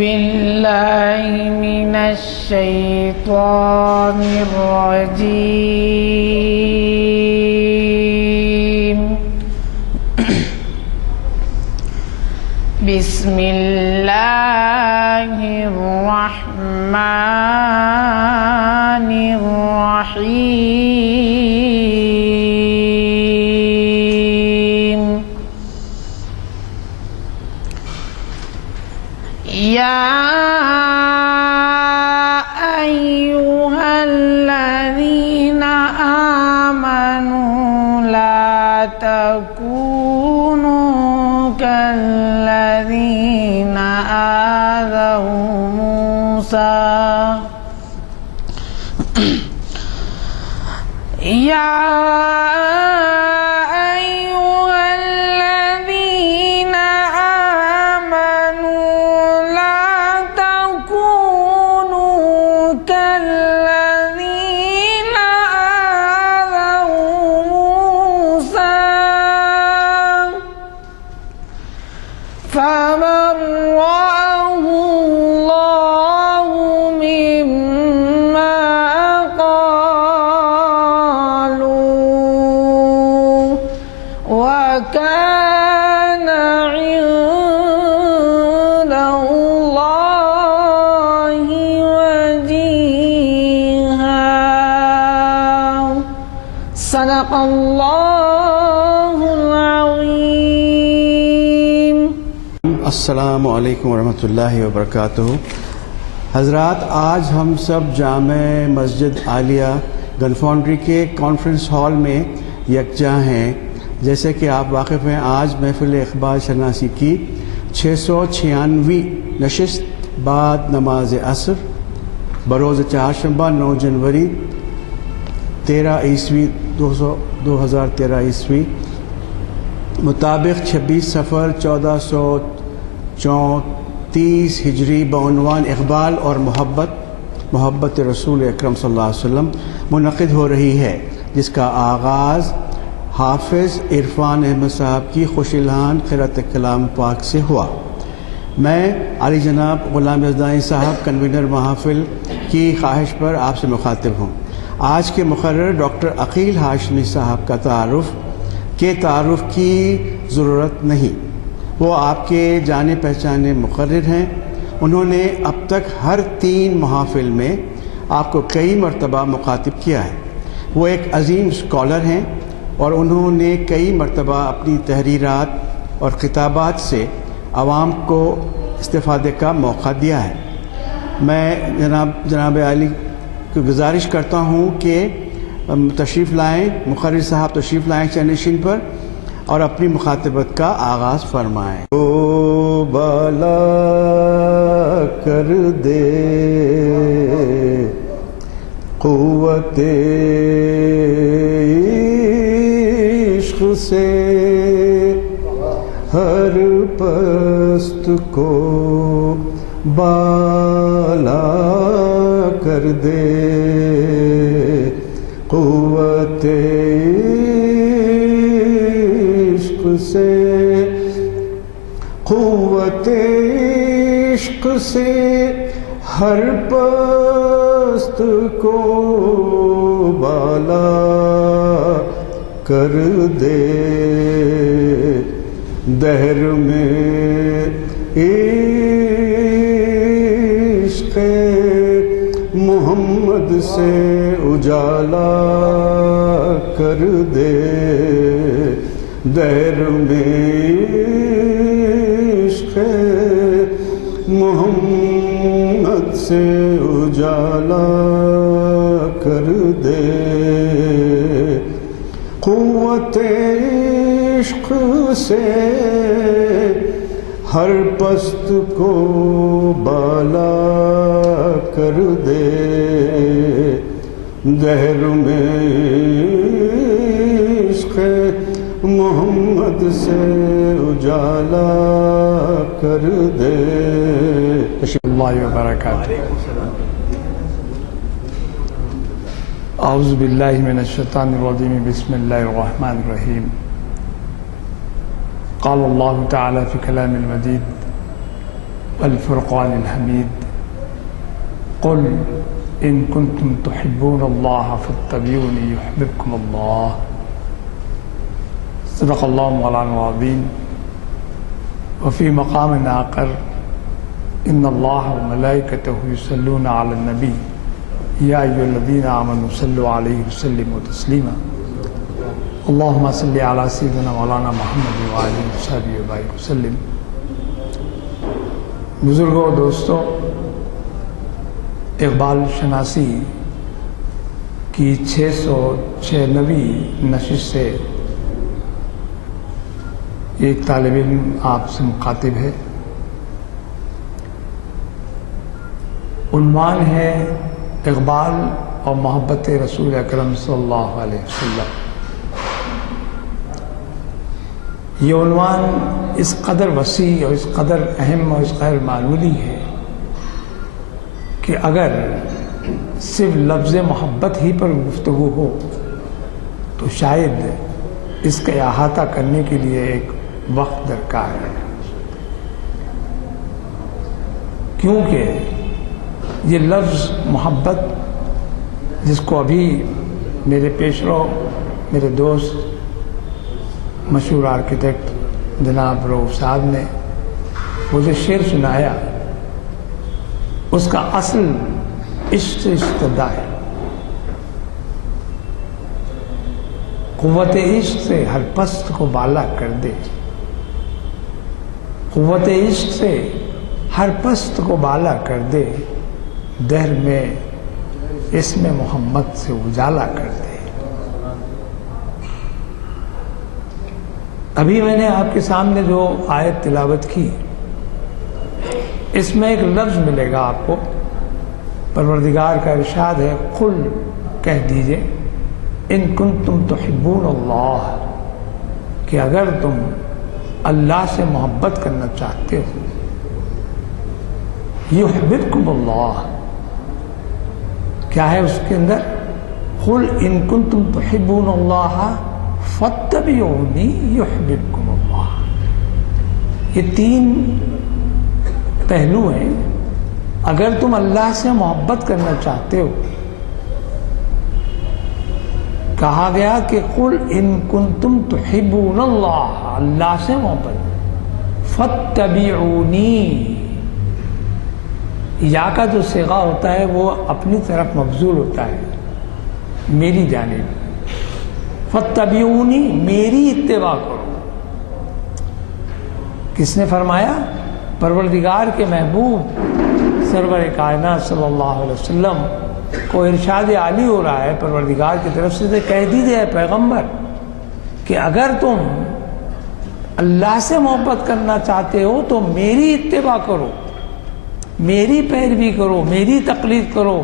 بالله من الشيطان الرجيم بسم الله الرحمن الرحيم يا أيها الذين آمنوا لا تكونوا كالذين آذوا موسى فبرأه الله مما قالوا وكان عند الله وجيها صدق الله العظيم. السلام علیکم ورحمۃ اللہ وبرکاتہ. حضرات، آج ہم سب جامع مسجد عالیہ گن فاؤنڈری کے کانفرنس ہال میں یکجا ہیں. جیسے کہ آپ واقف ہیں، آج محفل اقبال شناسی کی 696ویں نشست بعد نماز عصر بروز چہارشنبہ 9 جنوری 2013 عیسوی مطابق 26 صفر 1434 ہجری بعنوان اقبال اور محبت رسول اکرم صلی اللہ علیہ وسلم منعقد ہو رہی ہے، جس کا آغاز حافظ عرفان احمد صاحب کی خوش الحان قرأت کلام پاک سے ہوا. میں علی جناب غلام یزدانی صاحب کنوینر محافل کی خواہش پر آپ سے مخاطب ہوں. آج کے مقرر ڈاکٹر عقیل ہاشمی صاحب کا تعارف کی ضرورت نہیں، وہ آپ کے جانے پہچانے مقرر ہیں. انہوں نے اب تک ہر 3 محافل میں آپ کو کئی مرتبہ مخاطب کیا ہے. وہ ایک عظیم اسکالر ہیں اور انہوں نے کئی مرتبہ اپنی تحریرات اور خطابات سے عوام کو استفادے کا موقع دیا ہے. میں جناب عالی کو گزارش کرتا ہوں کہ تشریف لائیں، مقرر صاحب تشریف لائیں چینشن پر اور اپنی مخاطبت کا آغاز فرمائیں. او بالا کر دے قوت عشق سے ہر پست کو بالا کر دے قوت عشق سے ہر پست کو بالا کر دے. دہر میں عشق محمد سے اجالا کر دے. دہر میں عشق محمد سے اجالا کر دے. قوت عشق سے ہر پست کو بالا کر دے. دہر میں عشق محمد سے اجالا کر دے. اللہ وبرکاتہ. اعوذ باللہ من الشیطان الرجیم. بسم اللہ الرحمن الرحیم. قال اللہ تعالی فی کلام المجید والفرقان الحمید قل ان کنتم تحبون اللہ فاتبعونی یحببکم اللہ. صدق اللہ مولانا العظیم. وفی مقام آخر ان اللہ وملائکتہ یصلون علی النبی یا ایھا الذین آمنوا صلوا علیہ وسلموا تسلیما. اللہم صلی علی سیدنا مولانا محمد وآلہ وصحبہ وبارک وسلم. بزرگوں و دوستوں، اقبال شناسی کی 696ویں نشست سے ایک طالب علم آپ سے مخاطب ہے. عنوان ہے اقبال اور محبت رسول اکرم صلی اللہ علیہ وسلم. یہ عنوان اس قدر وسیع اور اس قدر اہم اور اس قدر معمولی ہے کہ اگر صرف لفظ محبت ہی پر گفتگو ہو تو شاید اس کا احاطہ کرنے کے لیے ایک وقت درکار ہے، کیونکہ یہ لفظ محبت جس کو ابھی میرے پیش رو میرے دوست مشہور آرکیٹیکٹ جناب رؤوف صاحب نے مجھے شعر سنایا، اس کا اصل عشق سے ابتدا ہے. قوت عشق سے ہر پست کو بالا کر دے، قوت عشق سے ہر پست کو بالا کر دے، دہر میں اسم محمد سے اجالا کر دے. ابھی میں نے آپ کے سامنے جو آیت تلاوت کی، اس میں ایک لفظ ملے گا آپ کو. پروردگار کا ارشاد ہے قل، کہہ دیجئے ان کنتم تحبون اللہ، کہ اگر تم اللہ سے محبت کرنا چاہتے ہو، یحببکم اللہ. کیا ہے اس کے اندر؟ قل ان کنتم تحبون اللہ فاتبعونی یحببکم اللہ. یہ 3 پہلو ہیں. اگر تم اللہ سے محبت کرنا چاہتے ہو، کہا گیا کہ قل ان کنتم تحبون اللہ، اللہ سے محبت، فاتبعونی، یا کا جو صیغہ ہوتا ہے وہ اپنی طرف مبذول ہوتا ہے، میری جانب. فاتبعونی، میری اتباع کرو. کس نے فرمایا؟ پروردگار کے محبوب سرور کائنات صلی اللہ علیہ وسلم کو ارشاد عالی ہو رہا ہے پروردگار کی طرف سے، کہہ دیجئے پیغمبر کہ اگر تم اللہ سے محبت کرنا چاہتے ہو تو میری اتباع کرو، میری پیروی کرو، میری تقلید کرو،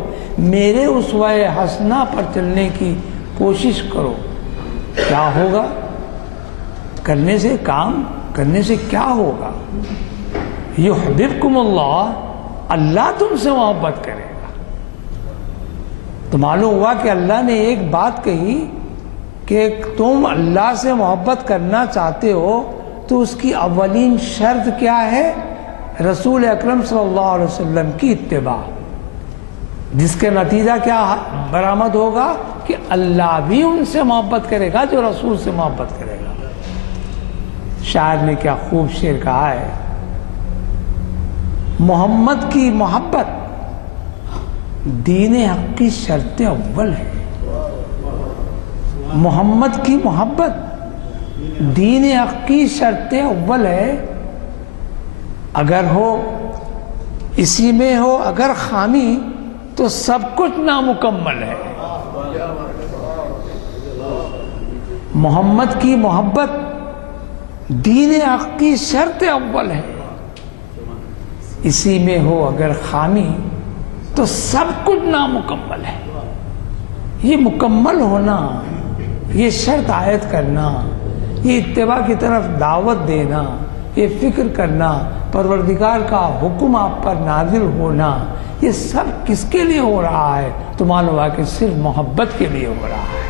میرے اسوہ حسنہ پر چلنے کی کوشش کرو. کیا ہوگا؟ کرنے سے کیا ہوگا؟ یحببکم اللہ، اللہ تم سے محبت کرے گا. تو معلوم ہوا کہ اللہ نے ایک بات کہی کہ تم اللہ سے محبت کرنا چاہتے ہو تو اس کی اولین شرط کیا ہے؟ رسول اکرم صلی اللہ علیہ وسلم کی اتباع، جس کے نتیجہ کیا برآمد ہوگا کہ اللہ بھی ان سے محبت کرے گا جو رسول سے محبت کرے گا. شاعر نے کیا خوب شعر کہا ہے، محمد کی محبت دین حق کی شرط اول ہے. محمد کی محبت دین حق کی شرط اول ہے. اگر ہو اسی میں ہو اگر خامی تو سب کچھ نامکمل ہے. محمد کی محبت دین حق کی شرط اول ہے، اسی میں ہو اگر خامی تو سب کچھ نامکمل ہے. یہ مکمل ہونا، یہ شرط عائد کرنا، یہ اتباع کی طرف دعوت دینا، یہ فکر کرنا، پروردگار کا حکم آپ پر نازل ہونا، یہ سب کس کے لیے ہو رہا ہے؟ تو معلوم ہوا کہ صرف محبت کے لیے ہو رہا ہے.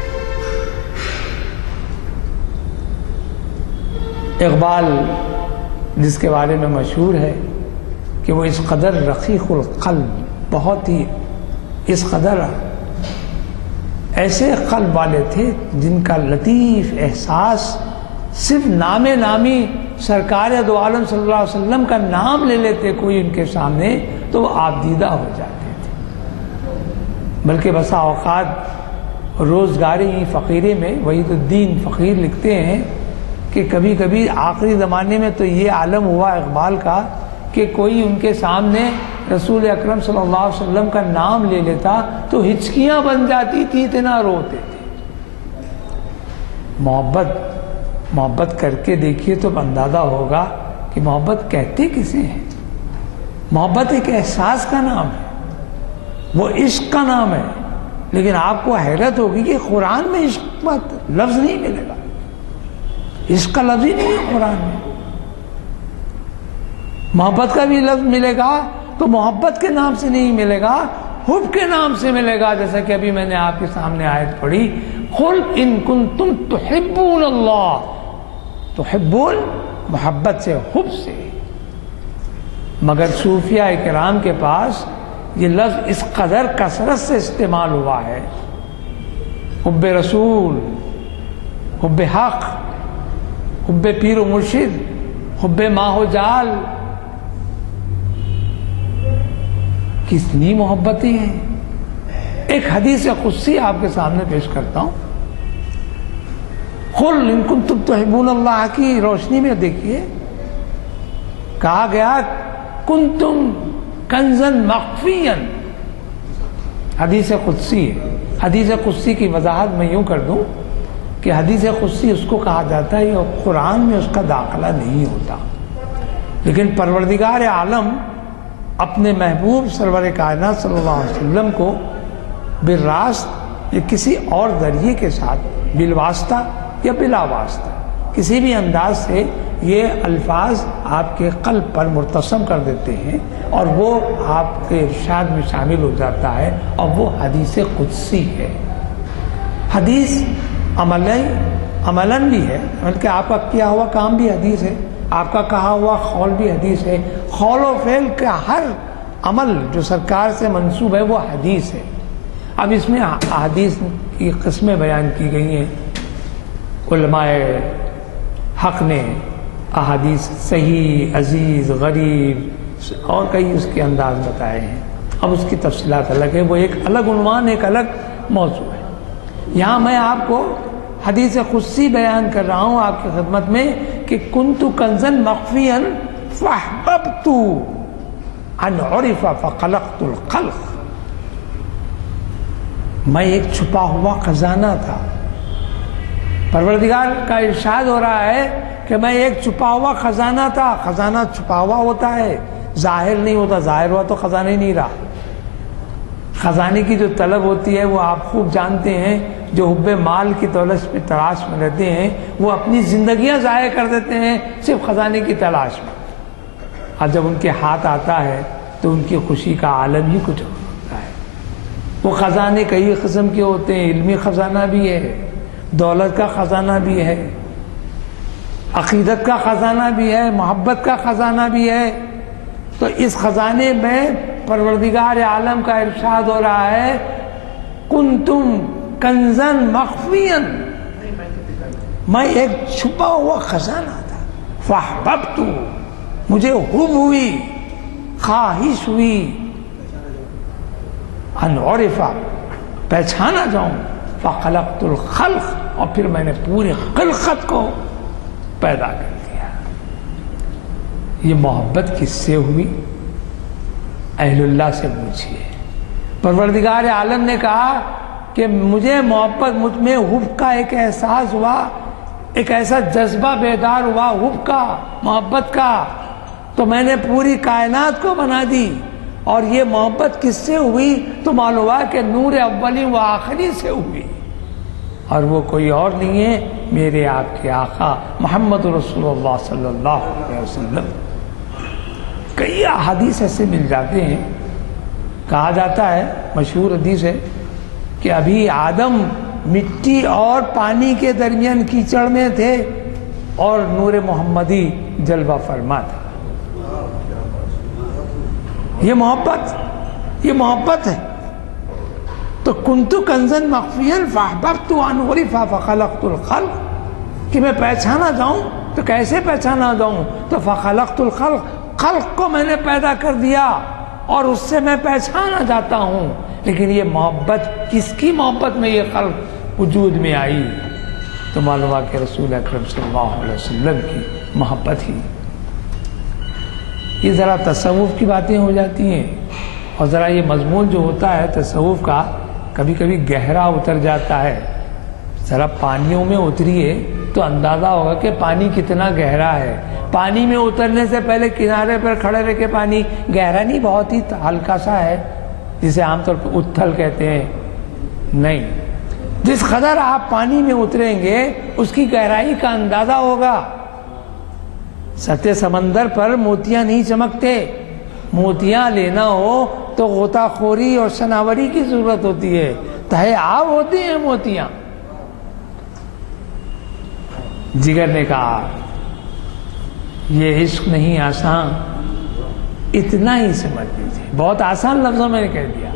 اقبال جس کے بارے میں مشہور ہے کہ وہ اس قدر رقیق القلب، بہت ہی اس قدر ایسے قلب والے تھے جن کا لطیف احساس صرف نام نامی سرکار دو عالم صلی اللہ علیہ وسلم کا نام لے لیتے کوئی ان کے سامنے تو وہ آبدیدہ ہو جاتے تھے۔ بلکہ بسا اوقات روزگاری فقیرے میں وحید الدین فقیر لکھتے ہیں کہ کبھی کبھی آخری زمانے میں تو یہ عالم ہوا اقبال کا کہ کوئی ان کے سامنے رسول اکرم صلی اللہ علیہ وسلم کا نام لے لیتا تو ہچکیاں بن جاتی تھی، اتنا روتے تھے۔ محبت کر کے دیکھیے تو اندازہ ہوگا کہ محبت کہتے کسے ہیں۔ محبت ایک احساس کا نام ہے، وہ عشق کا نام ہے، لیکن آپ کو حیرت ہوگی کہ قرآن میں عشق کا لفظ نہیں ملے گا، عشق کا لفظ ہی نہیں ہے قرآن میں۔ محبت کا بھی لفظ ملے گا تو محبت کے نام سے نہیں ملے گا، حب کے نام سے ملے گا، جیسا کہ ابھی میں نے آپ کے سامنے آیت پڑھی، قل ان کنتم تحبون اللہ، تحبون محبت سے، حب سے۔ مگر صوفیاء کرام کے پاس یہ لفظ اس قدر کثرت سے استعمال ہوا ہے، حب رسول، حب حق، حب پیر و مرشد، حب ماہ و جال، کتنی محبتیں ہیں۔ ایک حدیث قدسی آپ کے سامنے پیش کرتا ہوں، قل ان کنتم تحبون اللہ کی روشنی میں دیکھیے، کہا گیا کنتم کنزن مخفیا، حدیث قدسی ہے۔ حدیث قدسی کی وضاحت میں یوں کر دوں کہ حدیث قدسی اس کو کہا جاتا ہے اور قرآن میں اس کا داخلہ نہیں ہوتا، لیکن پروردگار عالم اپنے محبوب سرور کائنات صلی اللہ علیہ وسلم کو بالراست یا کسی اور ذریعے کے ساتھ، بالواسطہ یا بلا واسطہ، کسی بھی انداز سے یہ الفاظ آپ کے قلب پر مرتسم کر دیتے ہیں اور وہ آپ کے ارشاد میں شامل ہو جاتا ہے، اور وہ حدیث قدسی ہے۔ حدیث عملاً بھی ہے، بلکہ آپ کا کیا ہوا کام بھی حدیث ہے، آپ کا کہا ہوا قول بھی حدیث ہے، قول و فعل کا ہر عمل جو سرکار سے منسوب ہے وہ حدیث ہے۔ اب اس میں احادیث کی قسمیں بیان کی گئی ہیں، علماء حق نے احادیث صحیح، عزیز، غریب اور کئی اس کے انداز بتائے ہیں۔ اب اس کی تفصیلات الگ ہے، وہ ایک الگ عنوان، ایک الگ موضوع ہے۔ یہاں میں آپ کو حدیث قدسی بیان کر رہا ہوں آپ کی خدمت میں کہ کنت کنزن مخفیا فاحببت ان عرف فخلقت الخلق، میں ایک چھپا ہوا خزانہ تھا۔ پروردگار کا ارشاد ہو رہا ہے کہ میں ایک چھپا ہوا خزانہ تھا۔ خزانہ چھپا ہوا ہوتا ہے، ظاہر نہیں ہوتا، ظاہر ہوا تو خزانہ ہی نہیں رہا۔ خزانے کی جو طلب ہوتی ہے وہ آپ خوب جانتے ہیں، جو حب مال کی دولت میں تلاش میں رہتے ہیں وہ اپنی زندگیاں ضائع کر دیتے ہیں صرف خزانے کی تلاش میں، اور جب ان کے ہاتھ آتا ہے تو ان کی خوشی کا عالم ہی کچھ ہوتا ہے۔ وہ خزانے کئی قسم کے ہوتے ہیں، علمی خزانہ بھی ہے، دولت کا خزانہ بھی ہے، عقیدت کا خزانہ بھی ہے، محبت کا خزانہ بھی ہے۔ تو اس خزانے میں پروردگار عالم کا ارشاد ہو رہا ہے کنتم کنزن مخفیا، میں ایک چھپا ہوا خزانہ تھا۔ فاحببت، مجھے حب ہوئی، خواہش ہوئی، ان عرف، پہچانا جاؤں، فخلقت الخلق، اور پھر میں نے پورے خلقت کو پیدا کر دیا۔ یہ محبت کس سے ہوئی؟ اہل اللہ سے پوچھیے۔ پروردگار عالم نے کہا کہ مجھے محبت، مجھ میں حب کا ایک احساس ہوا، ایک ایسا جذبہ بیدار ہوا حب کا، محبت کا، تو میں نے پوری کائنات کو بنا دی۔ اور یہ محبت کس سے ہوئی؟ تو معلوم ہوا کہ نور اولی و آخری سے ہوئی، اور وہ کوئی اور نہیں ہے، میرے آپ کے آقا محمد رسول اللہ صلی اللہ علیہ وسلم۔ کئی احادیث ایسے مل جاتے ہیں، کہا جاتا ہے، مشہور حدیث ہے کہ ابھی آدم مٹی اور پانی کے درمیان کیچڑ میں تھے اور نور محمدی جلوہ فرما تھا۔ یہ محبت ہے. تو کنتو کنزن مخفیا فاحببت ان اعرف فخلقت الخلق، کہ میں پہچانا جاؤں تو کیسے پہچانا جاؤں؟ تو فخلقت الخلق، خلق کو میں نے پیدا کر دیا اور اس سے میں پہچانا جاتا ہوں. لیکن یہ محبت، کس کی محبت میں یہ خلق وجود میں آئی؟ تو معلوم ہوا کہ رسول اکرم صلی اللہ علیہ وسلم کی محبت ہی. یہ ذرا تصوف کی باتیں ہو جاتی ہیں، اور ذرا یہ مضمون جو ہوتا ہے تصوف کا کبھی کبھی گہرا اتر جاتا ہے. ذرا پانیوں میں اتریے تو اندازہ ہوگا کہ پانی کتنا گہرا ہے. پانی میں اترنے سے پہلے کنارے پر کھڑے رہ کے پانی گہرا نہیں، بہت ہی ہلکا سا ہے، جسے عام طور پر اتھل کہتے ہیں. نہیں، جس قدر آپ پانی میں اتریں گے اس کی گہرائی کا اندازہ ہوگا. سطح سمندر پر موتیاں نہیں چمکتے. موتیاں لینا ہو تو غوطہ خوری اور شناوری کی ضرورت ہوتی ہے. تہے آب ہوتے ہیں موتیاں. جگر نے کہا یہ عشق نہیں آسان، اتنا ہی سمجھ لیجیے. بہت آسان لفظوں میں نے کہہ دیا،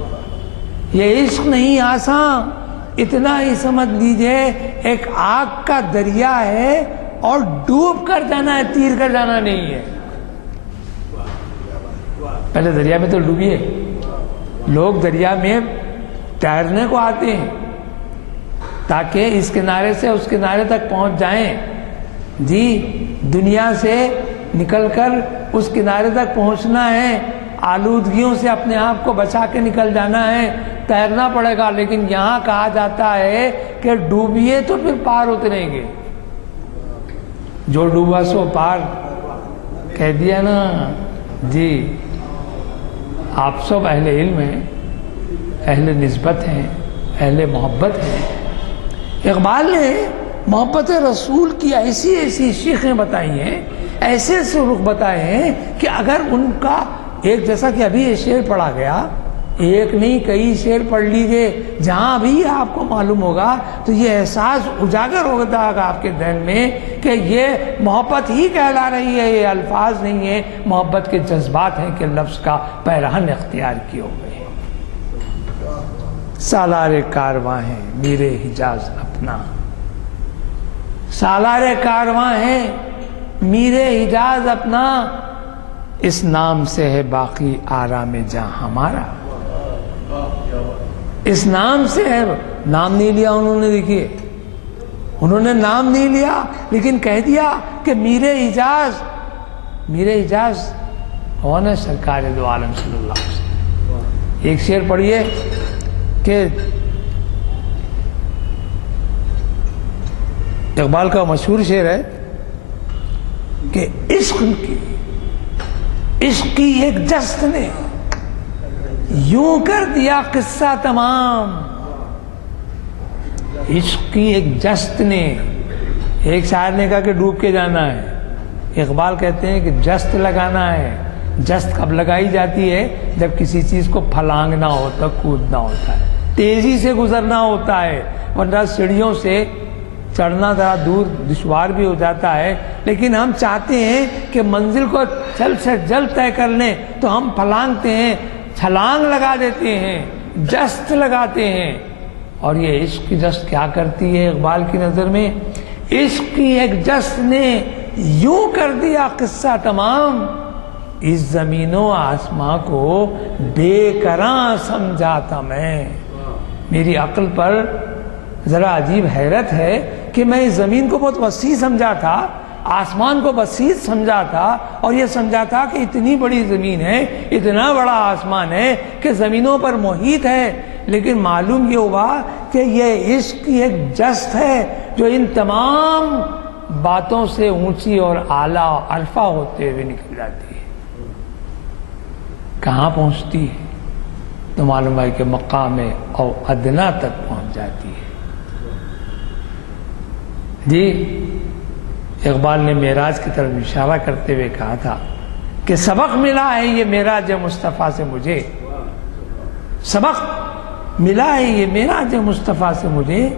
یہ عشق نہیں آسان، اتنا ہی سمجھ لیجیے. ایک آگ کا دریا ہے اور ڈوب کر جانا ہے، تیر کر جانا نہیں ہے. پہلے دریا میں تو ڈوبیے. لوگ دریا میں تیرنے کو آتے ہیں تاکہ اس کنارے سے اس کنارے تک پہنچ جائیں. جی، دنیا سے نکل کر اس کنارے تک پہنچنا ہے، آلودگیوں سے اپنے آپ کو بچا کے نکل جانا ہے، تیرنا پڑے گا. لیکن یہاں کہا جاتا ہے کہ ڈوبیے تو پھر پار اتریں گے. جو ڈوبا سو پار کہہ دیا نا. جی، آپ سب اہل علم ہیں، اہل نسبت ہیں، اہل محبت ہیں. اقبال نے محبت رسول کی ایسی ایسی شیخیں بتائی ہیں، ایسے ایسے رخ بتائے ہیں کہ اگر ان کا ایک، جیسا کہ ابھی یہ شعر پڑھا گیا، ایک نہیں کئی شعر پڑھ لیجئے، جہاں بھی آپ کو معلوم ہوگا تو یہ احساس اجاگر ہوتا ہوگا آپ کے ذہن میں کہ یہ محبت ہی کہلا رہی ہے. یہ الفاظ نہیں ہے، محبت کے جذبات ہیں کہ لفظ کا پیرہن اختیار کیے ہوئے ہیں. سالار کارواں ہیں میرے حجاز اپنا، سالار کارواں ہیں میرے حجاز اپنا، اس نام سے ہے باقی آرام جہاں ہمارا. اس نام سے ہے. نام نہیں لیا انہوں نے، دیکھیے انہوں نے نام نہیں لیا لیکن کہہ دیا کہ میرے حجاز. میرے حجاز کون ہے؟ سرکار دو عالم صلی اللہ علیہ وسلم. ایک شعر پڑھیے کہ اقبال کا مشہور شعر ہے کہ عشق کی ایک جست نے یوں کر دیا قصہ تمام. عشق کی ایک جست نے، ایک شاعر نے کہا کہ ڈوب کے جانا ہے، اقبال کہتے ہیں کہ جست لگانا ہے. جست کب لگائی جاتی ہے؟ جب کسی چیز کو پھلانگنا ہوتا، کودنا ہوتا ہے، تیزی سے گزرنا ہوتا ہے. ورنہ سیڑھیوں سے چڑھنا ذرا دور دشوار بھی ہو جاتا ہے، لیکن ہم چاہتے ہیں کہ منزل کو جلد سے جلد طے کر لیں تو ہم پھلانگتے ہیں، چھلانگ لگا دیتے ہیں، جست لگاتے ہیں. اور یہ عشق کی جست کیا کرتی ہے اقبال کی نظر میں؟ عشق کی ایک جست نے یوں کر دیا قصہ تمام، اس زمین و آسماں کو بے کراں سمجھا تھا میں. میری عقل پر ذرا عجیب حیرت ہے کہ میں اس زمین کو بہت وسیع سمجھا تھا، آسمان کو وسیع سمجھا تھا، اور یہ سمجھا تھا کہ اتنی بڑی زمین ہے، اتنا بڑا آسمان ہے کہ زمینوں پر محیط ہے. لیکن معلوم یہ ہوا کہ یہ عشق کی ایک جست ہے جو ان تمام باتوں سے اونچی اور اعلیٰ عرفہ ہوتے ہوئے نکل جاتی ہے. کہاں پہنچتی ہے؟ تو معلوم ہے کہ مقام او ادنا تک پہنچ جاتی ہے. جی، اقبال نے معراج کی طرف اشارہ کرتے ہوئے کہا تھا کہ سبق ملا ہے یہ معراج مصطفیٰ سے مجھے، سبق ملا ہے یہ معراج مصطفیٰ سے مجھے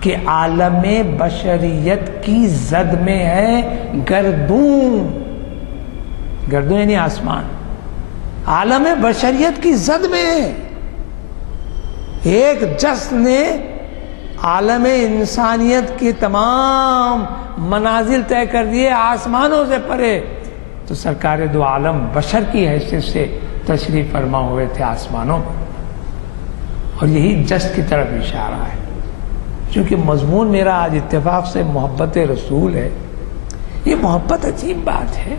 کہ عالم بشریت کی زد میں ہے گردون. گردون یعنی آسمان. عالم بشریت کی زد میں ہے. ایک جشن نے عالم انسانیت کے تمام منازل طے کر دیے، آسمانوں سے پرے. تو سرکار دو عالم بشر کی حیثیت سے تشریف فرما ہوئے تھے آسمانوں پر، اور یہی جشن کی طرف اشارہ ہے. چونکہ مضمون میرا آج اتفاق سے محبت رسول ہے. یہ محبت عجیب بات ہے،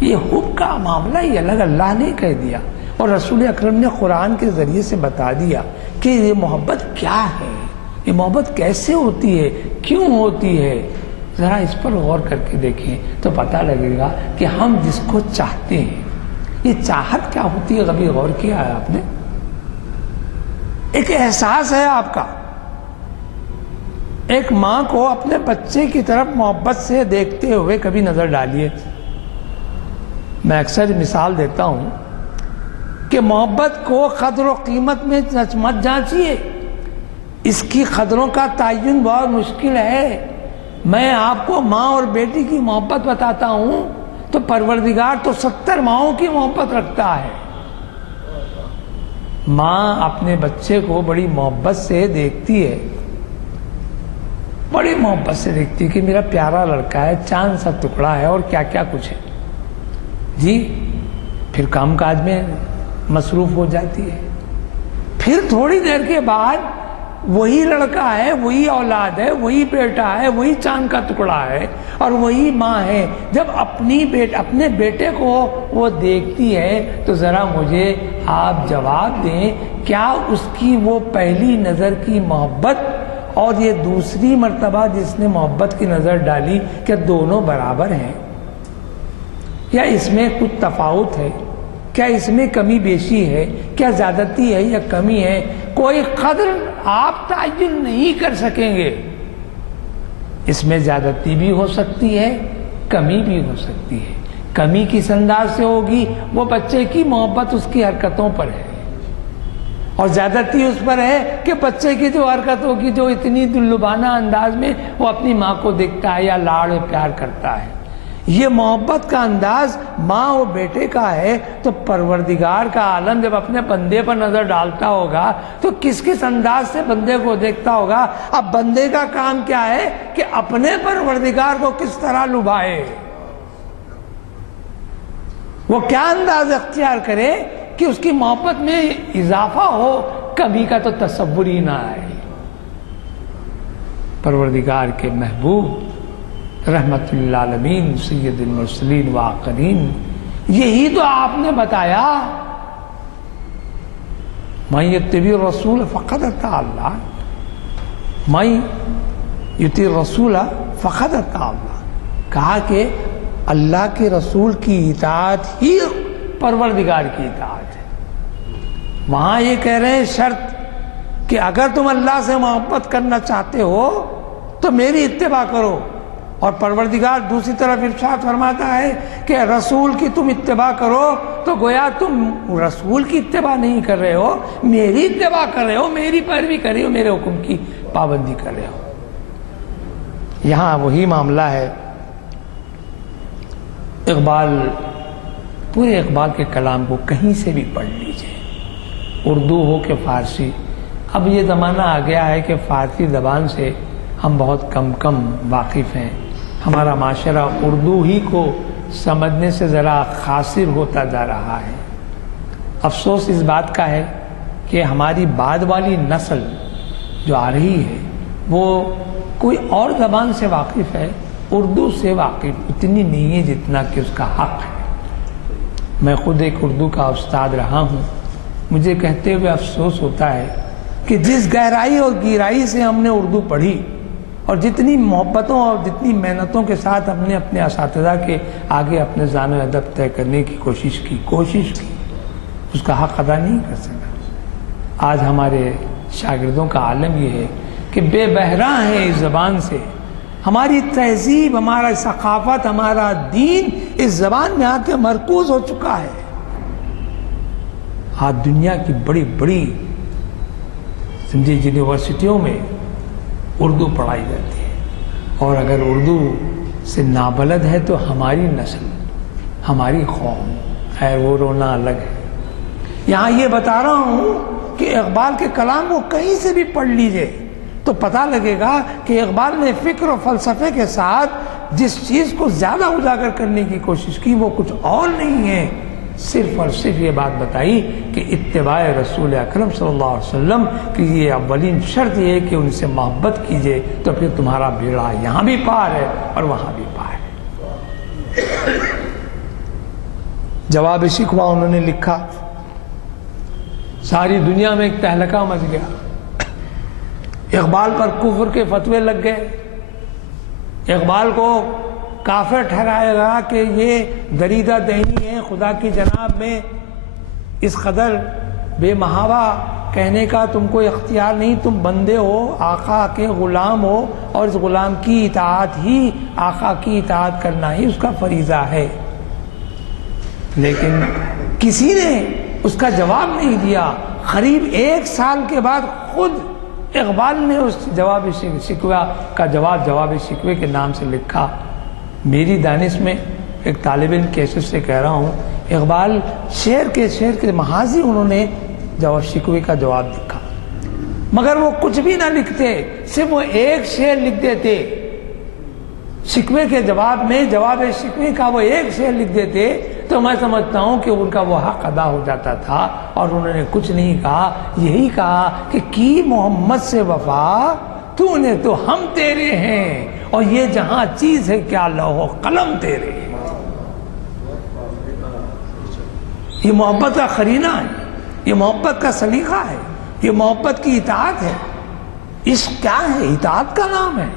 یہ حب کا معاملہ ہی الگ اللہ نے کہہ دیا، اور رسول اکرم نے قرآن کے ذریعے سے بتا دیا کہ یہ محبت کیا ہے، یہ محبت کیسے ہوتی ہے، کیوں ہوتی ہے. ذرا اس پر غور کر کے دیکھیں تو پتہ لگے گا کہ ہم جس کو چاہتے ہیں، یہ چاہت کیا ہوتی ہے. کبھی غور کیا ہے آپ نے؟ ایک احساس ہے آپ کا. ایک ماں کو اپنے بچے کی طرف محبت سے دیکھتے ہوئے کبھی نظر ڈالیے. میں اکثر مثال دیتا ہوں کہ محبت کو قدر و قیمت میں مت جانچیے، اس کی قدروں کا تعین بہت مشکل ہے. میں آپ کو ماں اور بیٹی کی محبت بتاتا ہوں تو پروردگار تو 70 ماؤں کی محبت رکھتا ہے. ماں اپنے بچے کو بڑی محبت سے دیکھتی ہے، بڑی محبت سے دیکھتی ہے کہ میرا پیارا لڑکا ہے، چاند سا ٹکڑا ہے، اور کیا کیا کچھ ہے جی. پھر کام کاج میں مصروف ہو جاتی ہے. پھر تھوڑی دیر کے بعد وہی لڑکا ہے، وہی اولاد ہے، وہی بیٹا ہے، وہی چاند کا ٹکڑا ہے، اور وہی ماں ہے. جب اپنے بیٹے کو وہ دیکھتی ہے تو ذرا مجھے آپ جواب دیں، کیا اس کی وہ پہلی نظر کی محبت اور یہ دوسری مرتبہ جس نے محبت کی نظر ڈالی، کیا دونوں برابر ہیں؟ یا اس میں کچھ تفاوت ہے؟ کیا اس میں کمی بیشی ہے؟ کیا زیادتی ہے یا کمی ہے؟ کوئی قدر آپ تعین نہیں کر سکیں گے. اس میں زیادتی بھی ہو سکتی ہے، کمی بھی ہو سکتی ہے. کمی کس انداز سے ہوگی؟ وہ بچے کی محبت اس کی حرکتوں پر ہے، اور زیادتی اس پر ہے کہ بچے کی جو حرکت ہوگی، جو اتنی دلبانہ انداز میں وہ اپنی ماں کو دیکھتا ہے یا لاڑ و پیار کرتا ہے. یہ محبت کا انداز ماں اور بیٹے کا ہے. تو پروردگار کا عالم جب اپنے بندے پر نظر ڈالتا ہوگا تو کس کس انداز سے بندے کو دیکھتا ہوگا. اب بندے کا کام کیا ہے کہ اپنے پروردگار کو کس طرح لبھائے، وہ کیا انداز اختیار کرے کہ اس کی محبت میں اضافہ ہو، کمی کا تو تصور ہی نہ آئے. پروردگار کے محبوب رحمت للعالمین سید المرسلین وآخرین، یہی تو آپ نے بتایا، من یتبع الرسول فقد اطاع اللہ، من یطیع الرسول فقد اطاع اللہ. کہا کہ اللہ کے رسول کی اطاعت ہی پروردگار کی اطاعت ہے. وہاں یہ کہہ رہے ہیں شرط کہ اگر تم اللہ سے محبت کرنا چاہتے ہو تو میری اتباع کرو. اور پروردگار دوسری طرف ارشاد فرماتا ہے کہ رسول کی تم اتباع کرو، تو گویا تم رسول کی اتباع نہیں کر رہے ہو، میری اتباع کر رہے ہو، میری پیروی کر رہے ہو، میرے حکم کی پابندی کر رہے ہو. یہاں وہی معاملہ ہے. اقبال، پورے اقبال کے کلام کو کہیں سے بھی پڑھ لیجئے، اردو ہو کہ فارسی. اب یہ زمانہ آ گیا ہے کہ فارسی زبان سے ہم بہت کم واقف ہیں. ہمارا معاشرہ اردو ہی کو سمجھنے سے ذرا قاصر ہوتا جا رہا ہے. افسوس اس بات کا ہے کہ ہماری بعد والی نسل جو آ رہی ہے وہ کوئی اور زبان سے واقف ہے، اردو سے واقف اتنی نہیں ہے جتنا کہ اس کا حق ہے. میں خود ایک اردو کا استاد رہا ہوں. مجھے کہتے ہوئے افسوس ہوتا ہے کہ جس گہرائی اور گہرائی سے ہم نے اردو پڑھی اور جتنی محبتوں اور جتنی محنتوں کے ساتھ ہم نے اپنے اساتذہ کے آگے اپنے ذان و ادب طے کرنے کی کوشش کی، اس کا حق ادا نہیں کر سکا. آج ہمارے شاگردوں کا عالم یہ ہے کہ بے بہرا ہیں اس زبان سے. ہماری تہذیب، ہمارا ثقافت، ہمارا دین اس زبان میں آ کے مرکوز ہو چکا ہے. آج دنیا کی بڑی بڑی یونیورسٹیوں میں اردو پڑھائی جاتی ہے، اور اگر اردو سے نابلد ہے تو ہماری نسل، ہماری قوم، خیر وہ رونا الگ ہے. یہاں یہ بتا رہا ہوں کہ اقبال کے کلام کو کہیں سے بھی پڑھ لیجئے تو پتہ لگے گا کہ اقبال نے فکر و فلسفے کے ساتھ جس چیز کو زیادہ اجاگر کرنے کی کوشش کی وہ کچھ اور نہیں ہے، صرف اور صرف یہ بات بتائی کہ اتباع رسول اکرم صلی اللہ علیہ وسلم کی یہ اولین شرط یہ ہے کہ ان سے محبت کیجئے تو پھر تمہارا بیڑا یہاں بھی پار ہے اور وہاں بھی پار ہے۔ جواب شکوہ انہوں نے لکھا، ساری دنیا میں ایک تہلکہ مچ گیا، اقبال پر کفر کے فتوے لگ گئے، اقبال کو کافر ٹھہرایا گیا کہ یہ دریدہ دہنی ہے، خدا کی جناب میں اس قدر بے محابہ کہنے کا تم کو اختیار نہیں، تم بندے ہو، آقا کے غلام ہو، اور اس غلام کی اطاعت ہی آقا کی اطاعت کرنا ہی اس کا فریضہ ہے۔ لیکن کسی نے اس کا جواب نہیں دیا۔ قریب 1 سال کے بعد خود اقبال نے اس جواب شکوہ کا جواب شکوے کے نام سے لکھا۔ میری دانش میں ایک طالب علم کیسے سے کہہ رہا ہوں، اقبال شعر کے محاذی انہوں نے جواب شکوے کا جواب لکھا، مگر وہ کچھ بھی نہ لکھتے، صرف وہ ایک شعر لکھ دیتے شکوے کے جواب میں، جواب شکوے کا وہ ایک شعر لکھ دیتے تو میں سمجھتا ہوں کہ ان کا وہ حق ادا ہو جاتا تھا۔ اور انہوں نے کچھ نہیں کہا، یہی کہا کہ کی محمد سے وفا تو نے تو ہم تیرے ہیں، اور یہ جہاں چیز ہے کیا لوح و قلم تیرے ہیں۔ یہ محبت کا قرینہ ہے، یہ محبت کا سلیقہ ہے، یہ محبت کی اطاعت ہے۔ عشق کیا ہے؟ اطاعت کا نام ہے،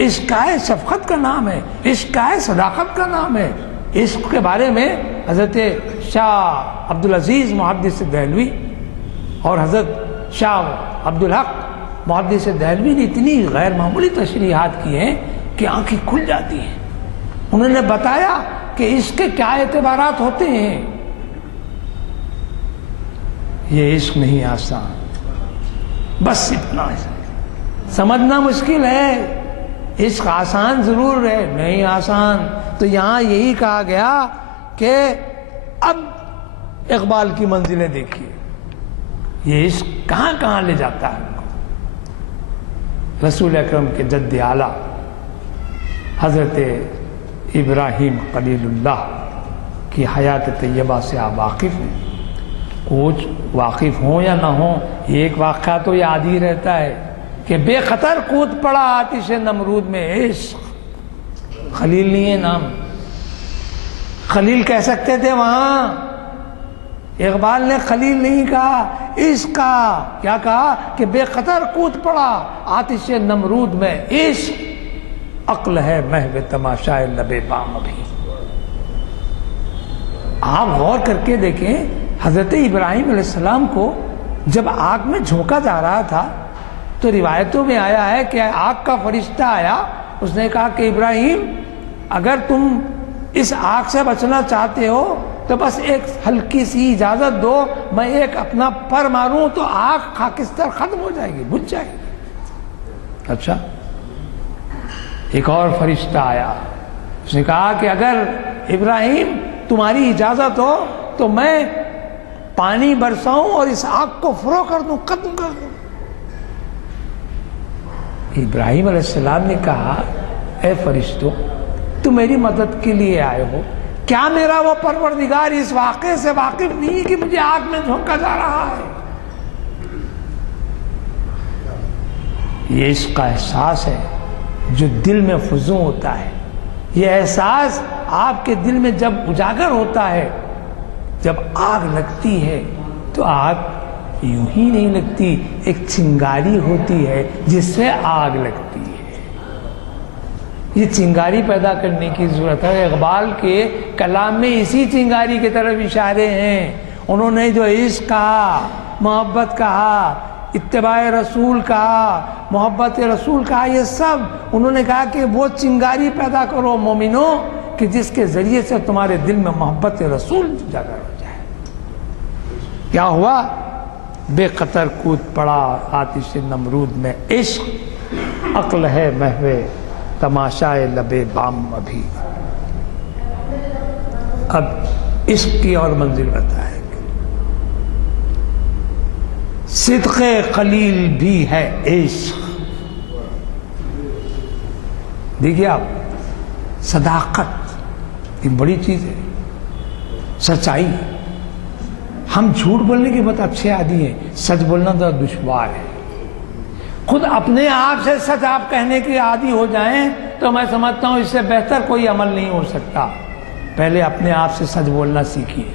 عشق کیا ہے؟ شفقت کا نام ہے، عشق کیا ہے؟ صداقت کا نام ہے۔ عشق کے بارے میں حضرت شاہ عبدالعزیز محدث دہلوی اور حضرت شاہ عبدالحق محدث دہلوی نے اتنی غیر معمولی تشریحات کی ہیں کہ آنکھیں کھل جاتی ہیں۔ انہوں نے بتایا کہ عشق کے کیا اعتبارات ہوتے ہیں۔ یہ عشق نہیں آسان، بس اتنا سمجھنا مشکل ہے۔ عشق آسان ضرور ہے، نہیں آسان۔ تو یہاں یہی کہا گیا کہ اب اقبال کی منزلیں دیکھیے، یہ عشق کہاں کہاں لے جاتا ہے۔ رسول اکرم کے جد اعلیٰ حضرت ابراہیم خلیل اللہ کی حیات طیبہ سے آپ واقف ہیں، کچھ واقف ہوں یا نہ ہوں، ایک واقعہ تو یاد ہی رہتا ہے کہ بے خطر کود پڑا آتش نمرود میں۔ عشق خلیل نہیں ہے نام، خلیل کہہ سکتے تھے وہاں، اقبال نے خلیل نہیں کہا، عشق کا کیا کہا کہ بے خطر کود پڑا آتش نمرود میں۔ عشق عقل ہے محو تماشائے لب بام ابھی۔ آپ غور کر کے دیکھیں، حضرت ابراہیم علیہ السلام کو جب آگ میں جھونکا جا رہا تھا تو روایتوں میں آیا ہے کہ آگ کا فرشتہ آیا، اس نے کہا کہ ابراہیم اگر تم اس آگ سے بچنا چاہتے ہو تو بس ایک ہلکی سی اجازت دو، میں ایک اپنا پر ماروں تو آگ خاکستر ختم ہو جائے گی، بجھ جائے گی۔ اچھا، ایک اور فرشتہ آیا، اس نے کہا کہ اگر ابراہیم تمہاری اجازت ہو تو میں پانی برساؤں اور اس آگ کو فرو کر دوں، ختم کر دوں۔ ابراہیم علیہ السلام نے کہا اے فرشتوں، تم میری مدد کے لیے آئے ہو، کیا میرا وہ پروردگار اس واقعے سے واقف نہیں کہ مجھے آگ میں جھونکا جا رہا ہے؟ یہ عشق کا احساس ہے جو دل میں فزوں ہوتا ہے۔ یہ احساس آپ کے دل میں جب اجاگر ہوتا ہے، جب آگ لگتی ہے تو آگ یوں ہی نہیں لگتی، ایک چنگاری ہوتی ہے جس سے آگ لگتی ہے۔ یہ چنگاری پیدا کرنے کی ضرورت ہے۔ اقبال کے کلام میں اسی چنگاری کی طرف اشارے ہیں۔ انہوں نے جو عشق کہا، محبت کہا، اتباع رسول کہا، محبت رسول کہا، یہ سب انہوں نے کہا کہ وہ چنگاری پیدا کرو مومنوں کہ جس کے ذریعے سے تمہارے دل میں محبت رسول اجاگر ہو جائے۔ کیا ہوا؟ بے قطر کود پڑا آتش نمرود میں۔ عشق عقل ہے محو تماشائے لبے بام ابھی۔ اب عشق کی اور منزل بتائے گا۔ صدق قلیل بھی ہے عشق. دیکھیے آپ، صداقت ایک بڑی چیز ہے، سچائی. ہم جھوٹ بولنے کے بہت اچھے عادی ہیں، سچ بولنا تو دشوار ہے. خود اپنے آپ سے سچ آپ کہنے کے عادی ہو جائیں تو میں سمجھتا ہوں اس سے بہتر کوئی عمل نہیں ہو سکتا. پہلے اپنے آپ سے سچ بولنا سیکھیے.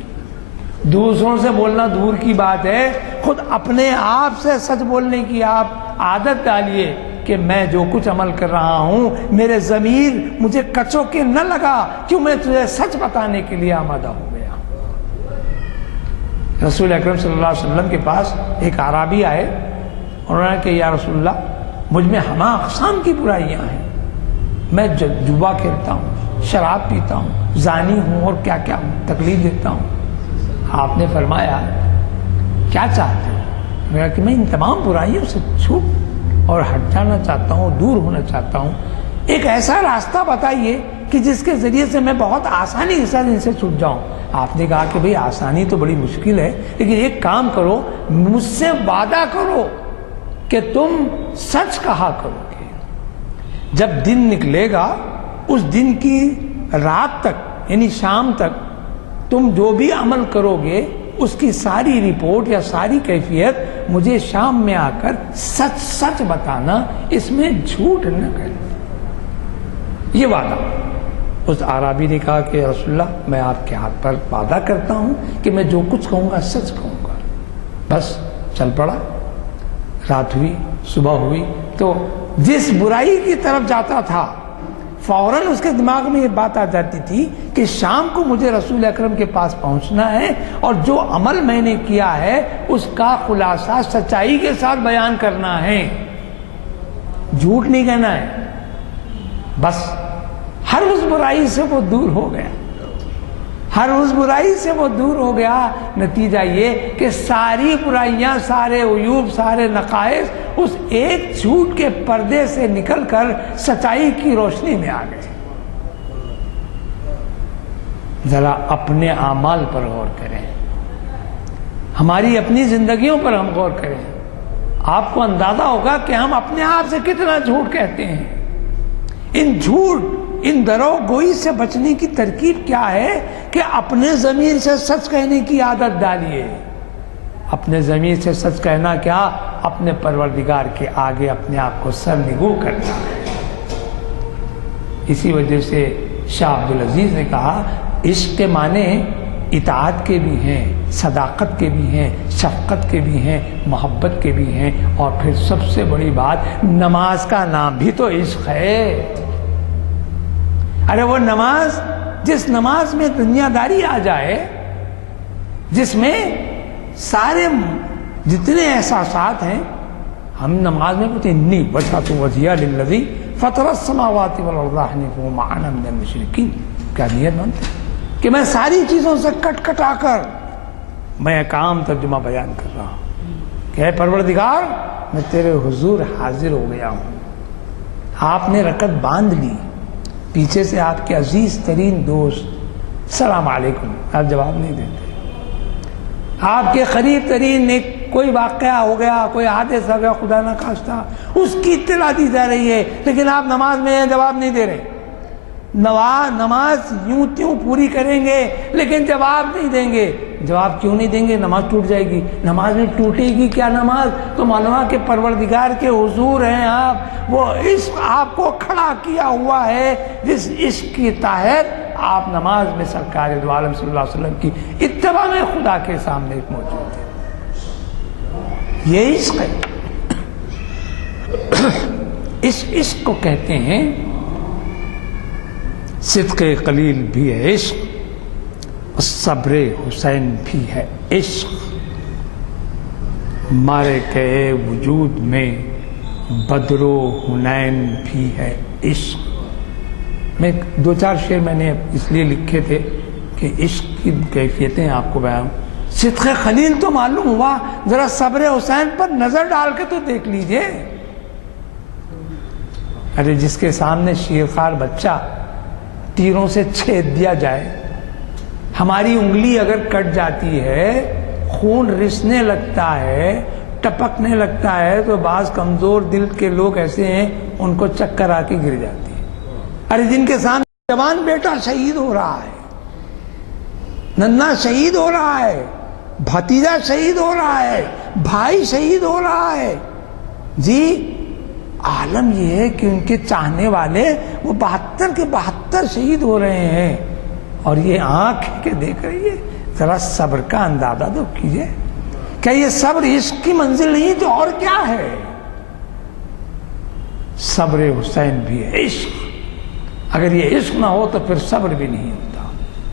دوسروں سے بولنا دور کی بات ہے، خود اپنے آپ سے سچ بولنے کی آپ عادت ڈالیے کہ میں جو کچھ عمل کر رہا ہوں میرے ضمیر مجھے کچو کے نہ لگا، کیوں میں تجھے سچ بتانے کے لیے آمادہ ہو گیا. رسول اکرم صلی اللہ علیہ وسلم کے پاس ایک اعرابی آئے، انہوں نے کہ یا رسول اللہ، مجھ میں ہمہ اقسام کی برائیاں ہیں. میں جوا کھیلتا ہوں، شراب پیتا ہوں، زانی ہوں اور کیا کیا ہوں، تکلیف دیتا ہوں. آپ نے فرمایا کیا چاہتے ہو؟ میں نے کہا کہ میں ان تمام برائیوں سے چھوٹ اور ہٹ جانا چاہتا ہوں، دور ہونا چاہتا ہوں. ایک ایسا راستہ بتائیے کہ جس کے ذریعے سے میں بہت آسانی کے ساتھ ان سے چھوٹ جاؤں. آپ نے کہا کہ بھئی آسانی تو بڑی مشکل ہے، لیکن ایک کام کرو، مجھ سے وعدہ کرو کہ تم سچ کہا کرو گے. جب دن نکلے گا اس دن کی رات تک یعنی شام تک تم جو بھی عمل کرو گے اس کی ساری رپورٹ یا ساری کیفیت مجھے شام میں آ کر سچ سچ بتانا، اس میں جھوٹ نہ کرنا. یہ وعدہ. اس اعرابی نے کہا کہ رسول اللہ، میں آپ کے ہاتھ پر وعدہ کرتا ہوں کہ میں جو کچھ کہوں گا سچ کہوں گا. بس چل پڑا. رات ہوئی، صبح ہوئی تو جس برائی کی طرف جاتا تھا فوراً اس کے دماغ میں یہ بات آ جاتی تھی کہ شام کو مجھے رسول اکرم کے پاس پہنچنا ہے اور جو عمل میں نے کیا ہے اس کا خلاصہ سچائی کے ساتھ بیان کرنا ہے، جھوٹ نہیں کہنا ہے. بس ہر اس برائی سے وہ دور ہو گیا، ہر اس برائی سے وہ دور ہو گیا. نتیجہ یہ کہ ساری برائیاں، سارے عیوب، سارے نقائص اس ایک جھوٹ کے پردے سے نکل کر سچائی کی روشنی میں آ گئے. ذرا اپنے اعمال پر غور کریں، ہماری اپنی زندگیوں پر ہم غور کریں. آپ کو اندازہ ہوگا کہ ہم اپنے آپ سے کتنا جھوٹ کہتے ہیں. ان درو گوئی سے بچنے کی ترکیب کیا ہے کہ اپنے ضمیر سے سچ کہنے کی عادت ڈالیے. اپنے ضمیر سے سچ کہنا کیا؟ اپنے پروردگار کے آگے اپنے آپ کو سرنگو کرنا ہے. اسی وجہ سے شاہ عبدالعزیز نے کہا عشق کے معنی اطاعت کے بھی ہیں، صداقت کے بھی ہیں، شفقت کے بھی ہیں، محبت کے بھی ہیں، اور پھر سب سے بڑی بات نماز کا نام بھی تو عشق ہے. ارے وہ نماز، جس نماز میں دنیا داری آ جائے، جس میں سارے جتنے احساسات ہیں، ہم نماز میں کہتے ہیں انی وجہت وجہی للذی فطر السماوات والارض حنیفا وما انا من المشرکین. کیا نیت بنتی کہ میں ساری چیزوں سے کٹ کٹا کر میں ایک عام ترجمہ بیان کر رہا ہوں کہ اے پروردگار، میں تیرے حضور حاضر ہو گیا ہوں. آپ نے رکعت باندھ لی، پیچھے سے آپ کے عزیز ترین دوست السلام علیکم، آپ جواب نہیں دیتے. آپ کے قریب ترین ایک کوئی واقعہ ہو گیا، کوئی حادثہ ہو گیا خدا نہ خواستہ، اس کی اطلاع دی جا رہی ہے، لیکن آپ نماز میں جواب نہیں دے رہے. نماز یوں تیوں پوری کریں گے لیکن جواب نہیں دیں گے. جواب کیوں نہیں دیں گے؟ نماز ٹوٹ جائے گی. نماز میں ٹوٹے گی کیا نماز؟ تو معلوم کہ پروردگار کے حضور ہیں آپ، وہ عشق آپ کو کھڑا کیا ہوا ہے، جس عشق کی تحت آپ نماز میں سرکار دو عالم صلی اللہ علیہ وسلم کی اتباع میں خدا کے سامنے موجود ہیں. یہ عشق ہے. اس عشق کو کہتے ہیں صدق قلیل بھی ہے عشق، صبر حسین بھی ہے عشق، مارے گئے وجود میں بدر و حنین بھی ہے عشق. میں دو چار شعر میں نے اس لیے لکھے تھے کہ عشق کی کیفیتیں آپ کو بیان. صدق خلیل تو معلوم ہوا، ذرا صبر حسین پر نظر ڈال کے تو دیکھ لیجئے. ارے جس کے سامنے شیرخوار بچہ تیروں سے چھید دیا جائے، ہماری انگلی اگر کٹ جاتی ہے، خون رسنے لگتا ہے، ٹپکنے لگتا ہے تو بعض کمزور دل کے لوگ ایسے ہیں ان کو چکر آ کے گر جاتی ہے۔ ارے جن کے سامنے جوان بیٹا شہید ہو رہا ہے، ننھا شہید ہو رہا ہے، بھتیجا شہید ہو رہا ہے، بھائی شہید ہو رہا ہے، جی عالم یہ ہے کہ ان کے چاہنے والے وہ 72 کے 72 شہید ہو رہے ہیں، اور یہ آنکھ کے دیکھ رہی ہے۔ ذرا صبر کا اندازہ تو کیجئے، کیا یہ صبر عشق کی منزل نہیں تو اور کیا ہے؟ صبر حسین بھی ہے عشق، اگر یہ عشق نہ ہو تو پھر صبر بھی نہیں ہوتا۔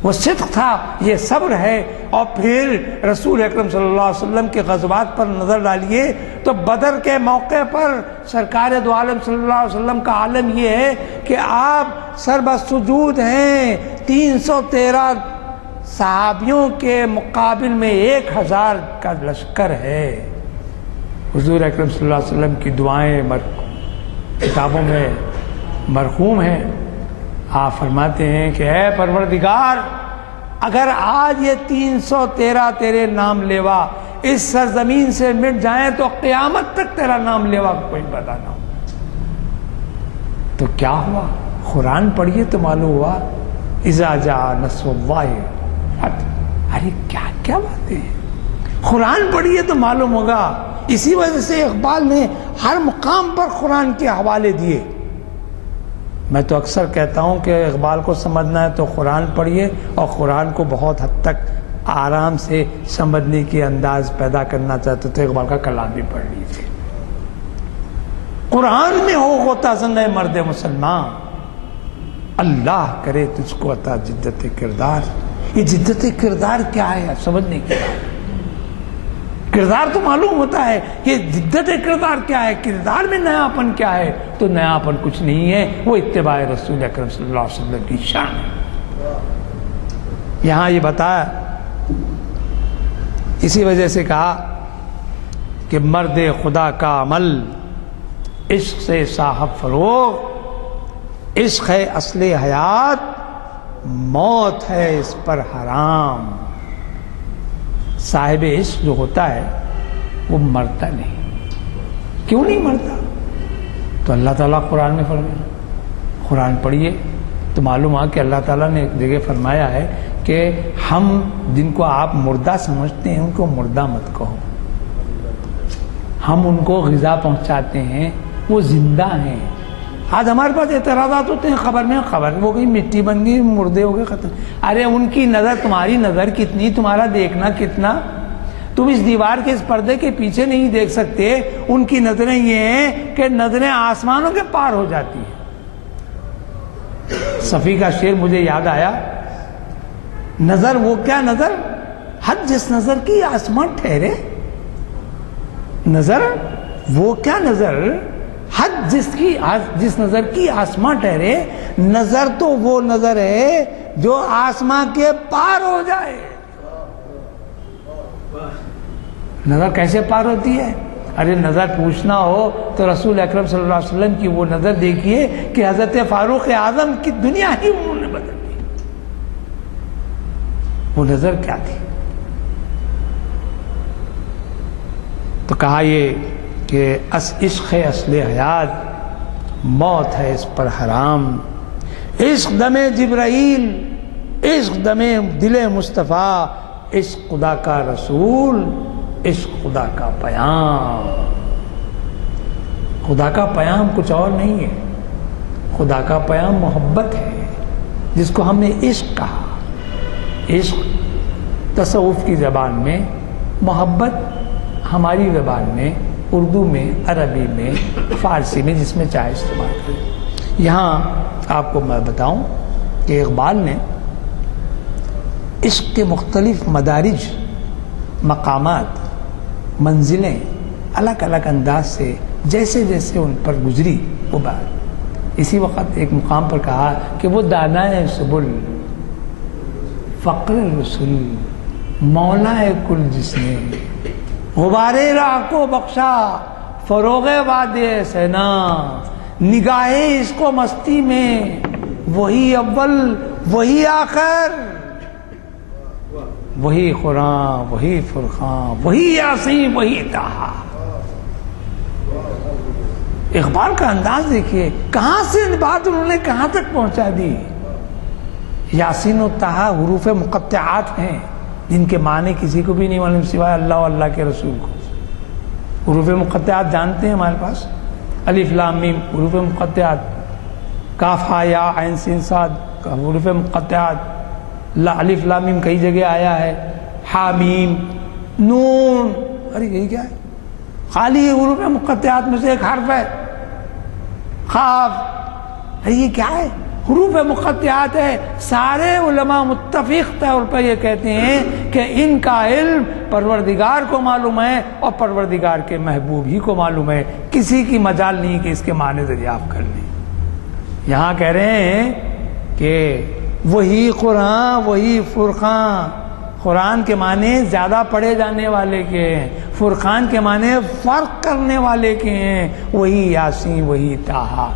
وہ صدق تھا، یہ صبر ہے۔ اور پھر رسول اکرم صلی اللہ علیہ وسلم کے غزوات پر نظر ڈالیے تو بدر کے موقع پر سرکار دو عالم صلی اللہ علیہ وسلم کا عالم یہ ہے کہ آپ سربسجود ہیں، 313 صحابیوں کے مقابل میں 1000 کا لشکر ہے۔ حضور اکرم صلی اللہ علیہ وسلم کی دعائیں کتابوں میں مرقوم ہیں۔ آپ فرماتے ہیں کہ اے پروردگار، اگر آج یہ 313 تیرے نام لیوا اس سرزمین سے مٹ جائیں تو قیامت تک تیرا نام لیوا کوئی پتا نہ ہو۔ تو کیا ہوا؟ قرآن پڑھیے تو معلوم ہوا اذا جاء نصر اللہ۔ ارے کیا کیا باتیں ہیں، قرآن پڑھیے تو معلوم ہوگا۔ اسی وجہ سے اقبال نے ہر مقام پر قرآن کے حوالے دیے۔ میں تو اکثر کہتا ہوں کہ اقبال کو سمجھنا ہے تو قرآن پڑھیے، اور قرآن کو بہت حد تک آرام سے سمجھنے کی انداز پیدا کرنا چاہتے تو اقبال کا کلام بھی پڑھ لیجیے۔ قرآن میں ہو ہوتا زندہ مرد مسلمان، اللہ کرے تجھ کو عطا جدت کردار۔ یہ جدت کردار کیا ہے سمجھنے کی بات۔ کردار تو معلوم ہوتا ہے، یہ جدت کردار کیا ہے، کردار میں نیاپن کیا ہے؟ تو نیاپن کچھ نہیں ہے، وہ اتباع رسول اکرم صلی اللہ علیہ وسلم کی شان ہے۔ یہاں یہ بتایا، اسی وجہ سے کہا کہ مرد خدا کا عمل عشق سے صاحب فروغ، عشق ہے اصل حیات، موت ہے اس پر حرام۔ صاحب عشق جو ہوتا ہے وہ مرتا نہیں۔ کیوں نہیں مرتا؟ تو اللہ تعالیٰ قرآن میں فرمایا، قرآن پڑھیے تو معلوم ہوا کہ اللہ تعالیٰ نے ایک جگہ فرمایا ہے کہ ہم جن کو آپ مردہ سمجھتے ہیں ان کو مردہ مت کہو، ہم ان کو غذا پہنچاتے ہیں، وہ زندہ ہیں۔ آج ہمارے پاس اعتراضات ہوتے ہیں، خبر میں خبر ہو گئی، مٹی بن گئی، مردے ہو گئے، ختم۔ ارے ان کی نظر تمہاری نظر کتنی، تمہارا دیکھنا کتنا؟ تم اس دیوار کے اس پردے کے پیچھے نہیں دیکھ سکتے۔ ان کی نظریں یہ ہیں کہ نظریں آسمانوں کے پار ہو جاتی ہیں۔ صفی کا شعر مجھے یاد آیا، نظر وہ کیا نظر، حد جس نظر کی آسمان ٹھہرے۔ نظر وہ کیا نظر، حد جس نظر کی آسمان ٹھہرے۔ نظر تو وہ نظر ہے جو آسمان کے پار ہو جائے۔ نظر کیسے پار ہوتی ہے؟ ارے نظر پوچھنا ہو تو رسول اکرم صلی اللہ علیہ وسلم کی وہ نظر دیکھیے کہ حضرت فاروق اعظم کی دنیا ہی انہوں نے بدل دی۔ وہ نظر کیا تھی؟ تو کہا یہ کہ عشق ہے اصل حیات، موت ہے اس پر حرام۔ عشق دم جبرائیل، عشق دم دل مصطفیٰ، عشق خدا کا رسول، عشق خدا کا پیام۔ خدا کا پیام کچھ اور نہیں ہے، خدا کا پیام محبت ہے، جس کو ہم نے عشق کہا۔ عشق تصوف کی زبان میں، محبت ہماری زبان میں، اردو میں، عربی میں، فارسی میں، جس میں چاہے استعمال کریں۔ یہاں آپ کو میں بتاؤں کہ اقبال نے عشق کے مختلف مدارج، مقامات، منزلیں الگ الگ انداز سے جیسے جیسے ان پر گزری وہ بات۔ اسی وقت ایک مقام پر کہا کہ وہ دانائے سبل، فقر رسول، مولا کل جس نے غبارے راہ کو بخشا، فروغ وادی سینا، نگاہے اس کو مستی میں، وہی اول وہی آخر، وہی قرآن وہی فرقان، وہی یاسین وہی طٰہٰ۔ اقبال کا انداز دیکھیے، کہاں سے بات انہوں نے کہاں تک پہنچا دی۔ یاسین و طٰہٰ حروف مقطعات ہیں جن کے معنی کسی کو بھی نہیں معلوم سوائے اللہ و اللہ کے رسول کو۔ حروف مقطعات جانتے ہیں ہمارے پاس، الف لام میم حروف مقطعات، کاف ہا یا عین سین صاد حروف مقطعات، الف لام میم کئی جگہ آیا ہے، ہا میم نون، ارے یہی کیا ہے؟ خالی حروف مقطعات میں سے ایک حرف ہے خاف، ارے یہ کیا ہے؟ حروف مقطعات ہے۔ سارے علماء متفق طور پر یہ کہتے ہیں کہ ان کا علم پروردگار کو معلوم ہے اور پروردگار کے محبوب ہی کو معلوم ہے، کسی کی مجال نہیں کہ اس کے معنی دریافت کر لیں۔ یہاں کہہ رہے ہیں کہ وہی قرآن وہی فرقان، قرآن کے معنی زیادہ پڑھے جانے والے کے ہیں، فرقان کے معنی فرق کرنے والے کے ہیں، وہی یاسین وہی طٰہٰ۔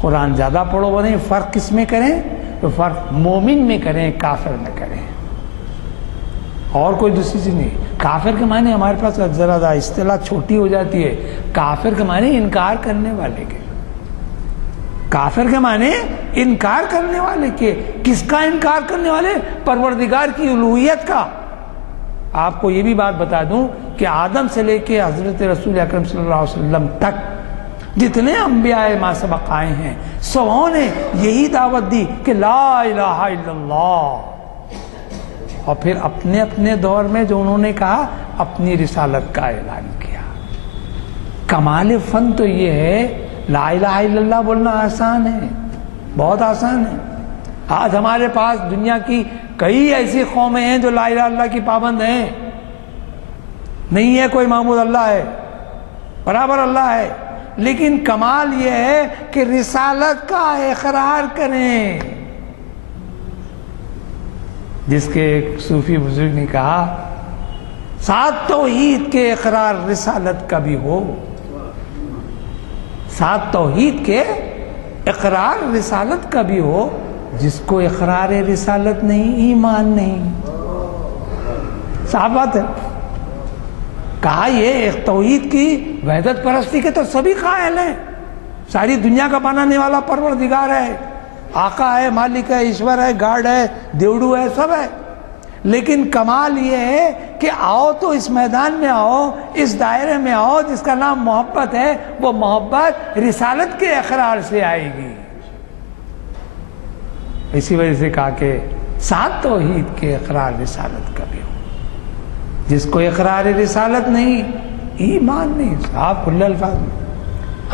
قرآن زیادہ پڑھو وہ نہیں، فرق کس میں کریں؟ تو فرق مومن میں کریں، کافر میں کریں، اور کوئی دوسری چیز نہیں۔ کافر کے معنی ہمارے پاس ذرا اصطلاح چھوٹی ہو جاتی ہے، کافر کے معنی انکار کرنے والے کے، کافر کے معنی انکار کرنے والے کے۔ کس کا انکار کرنے والے؟ پروردگار کی الوہیت کا۔ آپ کو یہ بھی بات بتا دوں کہ آدم سے لے کے حضرت رسول اکرم صلی اللہ علیہ وسلم تک جتنے انبیاء ما سبق آئے ہیں سبوں نے یہی دعوت دی کہ لا الہ الا اللہ، اور پھر اپنے اپنے دور میں جو انہوں نے کہا اپنی رسالت کا اعلان کیا۔ کمال فن تو یہ ہے، لا الہ الا اللہ بولنا آسان ہے، بہت آسان ہے۔ آج ہمارے پاس دنیا کی کئی ایسی قومیں ہیں جو لا الہ الا اللہ کی پابند ہیں، نہیں ہے کوئی معبود اللہ ہے، برابر اللہ ہے، لیکن کمال یہ ہے کہ رسالت کا اقرار کریں۔ جس کے ایک صوفی بزرگ نے کہا ساتھ توحید کے اقرار رسالت کا بھی ہو، ساتھ توحید کے اقرار رسالت کا بھی ہو، جس کو اقرار رسالت نہیں ایمان نہیں۔ صاف بات ہے۔ کہا یہ ایک توحید کی وحدت پرستی کے تو سبھی قائل ہیں، ساری دنیا کا بنانے والا پروردگار ہے، آقا ہے، مالک ہے، ایشور ہے، گاڈ ہے، دیوڈو ہے، سب ہے، لیکن کمال یہ ہے کہ آؤ تو اس میدان میں آؤ، اس دائرے میں آؤ جس کا نام محبت ہے، وہ محبت رسالت کے اقرار سے آئے گی۔ اسی وجہ سے کہا کہ ساتھ توحید کے اقرار رسالت کا بھی ہو، جس کو اقرار رسالت نہیں ایمان نہیں۔ صاحب کھلے الفاظ میں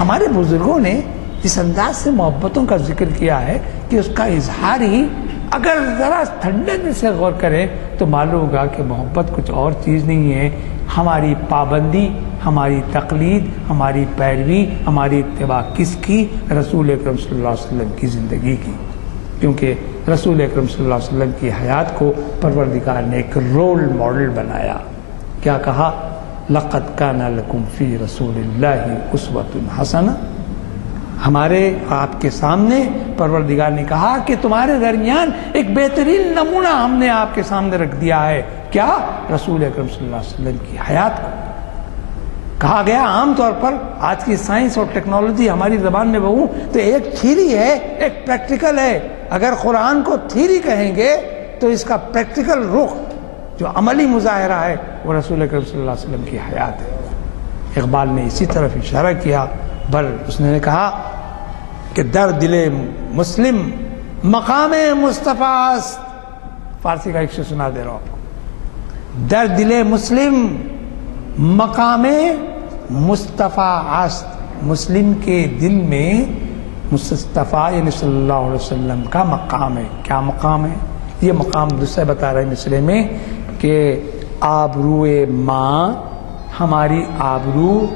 ہمارے بزرگوں نے اس انداز سے محبتوں کا ذکر کیا ہے کہ اس کا اظہار ہی اگر ذرا ٹھنڈے دل سے غور کریں تو معلوم ہوگا کہ محبت کچھ اور چیز نہیں ہے، ہماری پابندی، ہماری تقلید، ہماری پیروی، ہماری اتباع کس کی؟ رسول اکرم صلی اللہ علیہ وسلم کی زندگی کی، کیونکہ رسول اکرم صلی اللہ علیہ وسلم کی حیات کو پروردگار نے ایک رول ماڈل بنایا۔ کیا کہا؟ لَقَدْ كَانَ لَكُمْ فِي رَسُولِ اللَّهِ أُسْوَةٌ حَسَنَةٌ، ہمارے آپ کے سامنے پروردگار نے کہا کہ تمہارے درمیان ایک بہترین نمونہ ہم نے آپ کے سامنے رکھ دیا ہے۔ کیا؟ رسول اکرم صلی اللہ علیہ وسلم کی حیات کو۔ کہا گیا عام طور پر آج کی سائنس اور ٹیکنالوجی ہماری زبان میں بہوں تو ایک تھیری ہے، ایک پریکٹیکل ہے۔ اگر قرآن کو تھیری کہیں گے تو اس کا پریکٹیکل رخ جو عملی مظاہرہ ہے وہ رسول اکرم صلی اللہ علیہ وسلم کی حیات ہے۔ اقبال نے اسی طرف اشارہ کیا، بل اس نے کہا کہ در دل مسلم مقام مصطفیٰ است، فارسی کا ایک شعر سنا دے رہا ہوں آپ کو، در دل مسلم مقام مصطفیٰ است، مسلم کے دل میں مصطفیٰ یعنی صلی اللہ علیہ وسلم کا مقام ہے۔ کیا مقام ہے؟ یہ مقام دوسرے بتا رہے مصرے میں کہ آبروئے ماں، ہماری آبرو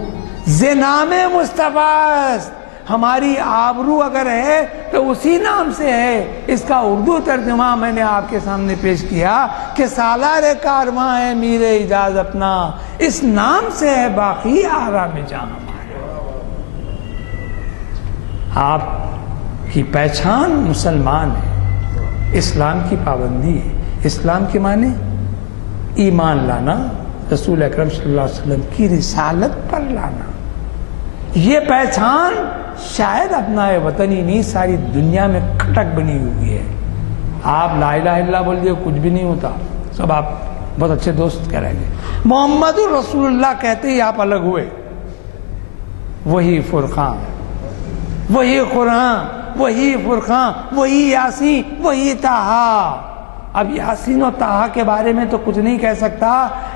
زنام مصطفیٰ است، ہماری آبرو اگر ہے تو اسی نام سے ہے۔ اس کا اردو ترجمہ میں نے آپ کے سامنے پیش کیا کہ سالار کارواں ہے میر اعجاز اپنا، اس نام سے ہے باقی آرام جہاں ہمارے۔ آپ کی پہچان مسلمان ہے، اسلام کی پابندی ہے۔ اسلام کے معنی ایمان لانا، رسول اکرم صلی اللہ علیہ وسلم کی رسالت پر لانا، یہ پہچان شاید اپنا وطن ہی نہیں ساری دنیا میں کھٹک بنی ہوئی ہے. آپ لا الہ الا اللہ بول دیے کچھ بھی نہیں ہوتا, سب آپ بہت اچھے دوست کہہ رہے ہیں. محمد رسول اللہ کہتے ہی آپ الگ ہوئے. وہی فرقان, وہی قرآن, وہی فرقان, وہی یاسین, وہی طٰہٰ. اب یاسین و طٰہٰ کے بارے میں تو کچھ نہیں کہہ سکتا,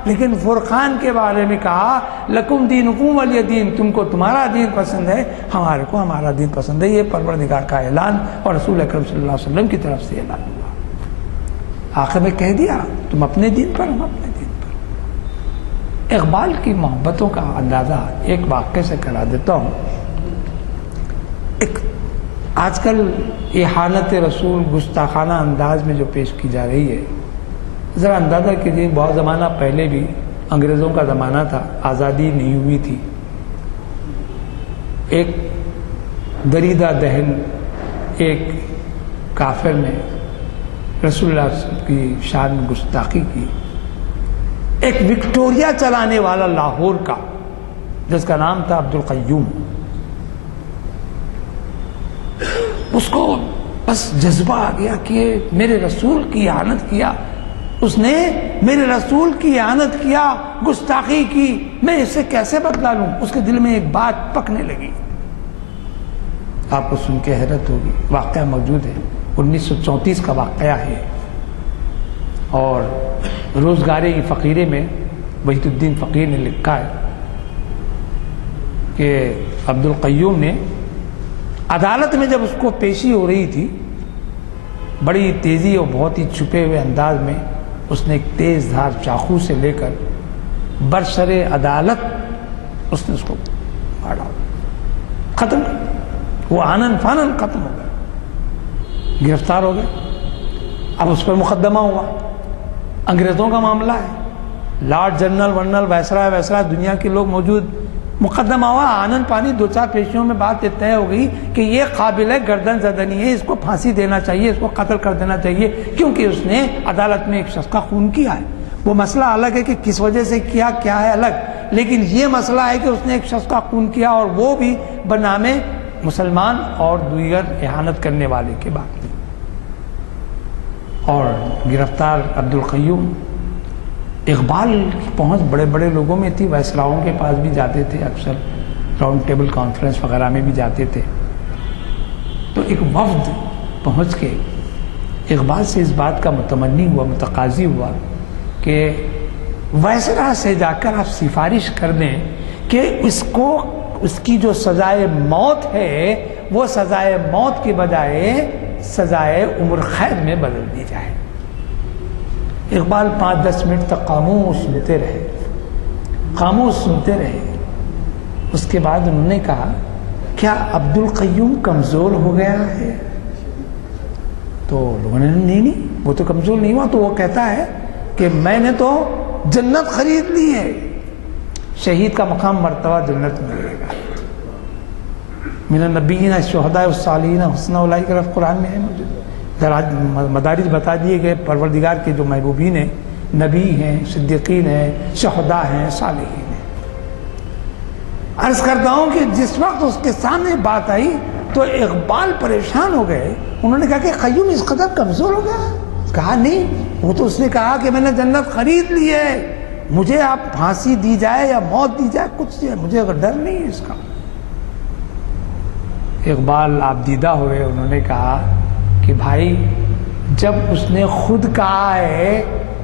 لیکن فرقان کے بارے میں کہا لکم دینکم ولی دین, تم کو تمہارا دین پسند ہے, ہمارے کو ہمارا دین پسند ہے. یہ پروردگار کا اعلان اور رسول اکرم صلی اللہ علیہ وسلم کی طرف سے اعلان ہوا. آخر میں کہہ دیا تم اپنے دین پر, ہم اپنے دین پر. اقبال کی محبتوں کا اندازہ ایک واقعے سے کرا دیتا ہوں. ایک آج کل احانت رسول گستاخانہ انداز میں جو پیش کی جا رہی ہے, ذرا اندازہ کیجیے, بہت زمانہ پہلے بھی انگریزوں کا زمانہ تھا, آزادی نہیں ہوئی تھی. ایک دریدہ دہن ایک کافر نے رسول اللہ صلی اللہ علیہ وسلم کی شان میں گستاخی کی. ایک وکٹوریہ چلانے والا لاہور کا, جس کا نام تھا عبد القیوم, اس کو بس جذبہ آ گیا کہ میرے رسول کی احانت کیا, اس نے میرے رسول کی احانت کیا, گستاخی کی, میں اس سے کیسے بدلا لوں. اس کے دل میں ایک بات پکنے لگی. آپ کو سن کے حیرت ہوگی, واقعہ موجود ہے, 1934 کا واقعہ ہے. اور روزگارِ فقیرے میں وحید الدین فقیر نے لکھا ہے کہ عبد القیوم نے عدالت میں جب اس کو پیشی ہو رہی تھی, بڑی تیزی اور بہت ہی چھپے ہوئے انداز میں اس نے ایک تیز دھار چاقو سے لے کر برسر عدالت اس نے اس کو مارا, ختم کر. وہ آنن فانن ختم ہو گیا, گرفتار ہو گیا. اب اس پر مقدمہ ہوا, انگریزوں کا معاملہ ہے, لارڈ جنرل ورنل ویسرا دنیا کے لوگ موجود. مقدمہ ہوا, آنن پانی 2-4 پیشیوں میں بات طے ہو گئی کہ یہ قابل ہے گردن زدنی ہے, اس کو پھانسی دینا چاہیے, اس کو قتل کر دینا چاہیے, کیونکہ اس نے عدالت میں ایک شخص کا خون کیا ہے. وہ مسئلہ الگ ہے کہ کس وجہ سے کیا ہے الگ, لیکن یہ مسئلہ ہے کہ اس نے ایک شخص کا خون کیا, اور وہ بھی بنام مسلمان اور دیگر احانت کرنے والے کے بعد. اور گرفتار عبد القیوم. اقبال کی پہنچ بڑے بڑے لوگوں میں تھی, وائسراؤں کے پاس بھی جاتے تھے, اکثر راؤنڈ ٹیبل کانفرنس وغیرہ میں بھی جاتے تھے. تو ایک وفد پہنچ کے اقبال سے اس بات کا متمنی ہوا, متقاضی ہوا کہ وائسرا سے جا کر آپ سفارش کر دیں کہ اس کو اس کی جو سزائے موت ہے وہ سزائے موت کے بجائے سزائے عمر قید میں بدل دی جائے. اقبال 5-10 منٹ تک خاموش سنتے رہے. اس کے بعد انہوں نے کہا کیا عبد القیوم کمزور ہو گیا ہے؟ تو لوگوں نے نہیں, وہ تو کمزور نہیں ہوا. تو وہ کہتا ہے کہ میں نے تو جنت خرید لی ہے. شہید کا مقام مرتبہ جنت میں ملے گا. من النبیین الشہداء والصالحین حسن اولئک رفیقا, قرآن میں ہے موجود. مدارج بتا دیے گئے پروردگار کے جو محبوبین ہیں, نبی ہیں, صدیقین ہیں, شہداء ہیں, صالحین ہیں. عرض کرتا ہوں کہ جس وقت اس کے سامنے بات آئی تو اقبال پریشان ہو گئے. انہوں نے کہا کہ قیوم اس قدر کمزور ہو گیا. کہا نہیں, وہ تو اس نے کہا کہ میں نے جنت خرید لی ہے, مجھے آپ پھانسی دی جائے یا موت دی جائے کچھ مجھے ڈر نہیں ہے اس کا. اقبال آپ دیدہ ہوئے. انہوں نے کہا کہ بھائی جب اس نے خود کہا ہے